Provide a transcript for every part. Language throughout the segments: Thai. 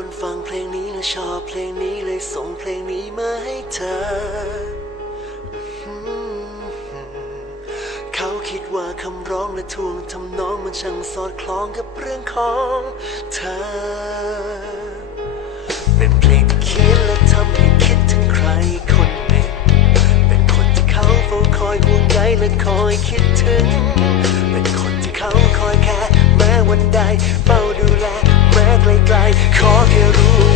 คนฟังเพลงนี้และชอบเพลงนี้เลยส่งเพลงนี้มาให้เธอ เขาคิดว่าคำร้องและทวงทำนองมันช่างสอดคล้องกับเรื่องของเธอ เป็นเพลงที่เขียนและทำให้คิดถึงใครคนหนึ่ง เป็นคนที่เขาเฝ้าคอยห่วงใยและคอยคิดถึง เป็นคนที่เขาคอยแค่แม้วันใดเฝ้า ขอแค่รู้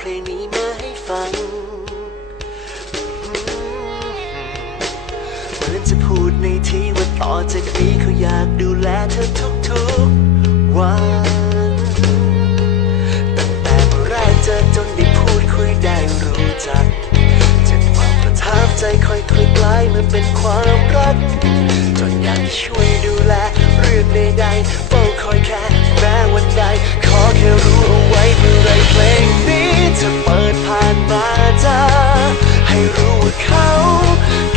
เพลงนี้มาให้ฟัง เหมือนจะพูดในที่ว่าต่อจากนี้เขาอยากดูแลเธอทุกๆวันตั้งแต่เมื่อแรกเจอจนได้พูดคุยได้รู้จักจากความประทับใจค่อยๆกลายมาเป็นความรัก จนอยากช่วยา ให้รู้ว่าเขา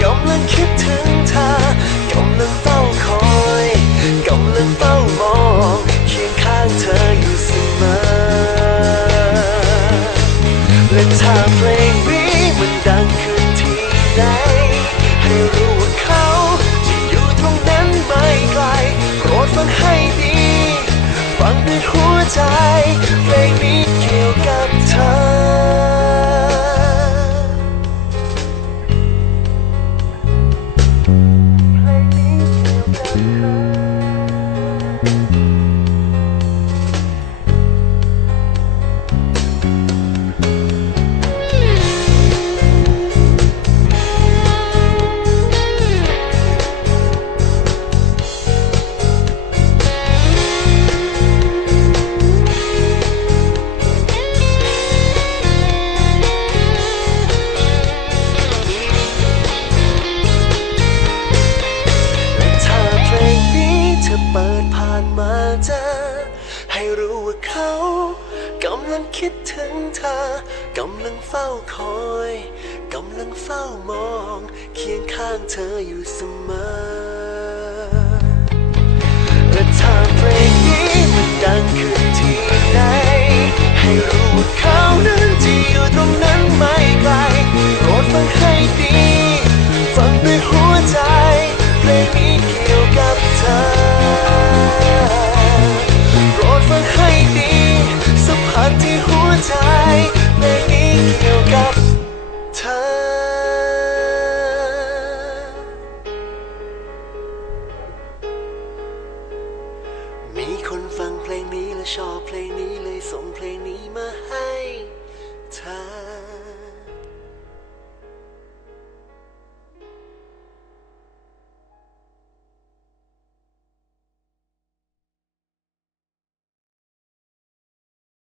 กำลังคิดถึงเธอกำลังเฝ้าคอยกำลังเฝ้ามองเคียงข้างเธออยู่เสมอและถ้าเพลงนี้มันดังขึ้นที่ไหนให้รู้ว่าเขาที่อยู่ตรงนั้นไม่ไกลโปรดฟังให้ดี ฟังด้วยหัวใจเพลงนี้ กำลังคิดถึงเธอกำลังเฝ้าคอยกำลังเฝ้ามอง เคียงข้างเธออยู่เสมอและถ้าเพลงนี้มันดังขึ้นที่ไหน ให้รู้ว่าเขานั้นที่อยู่ตรงนั้นไม่ไกลโปรดฟังให้ดี ฟังด้วยหัวใจเพลงนี้ ฟังเ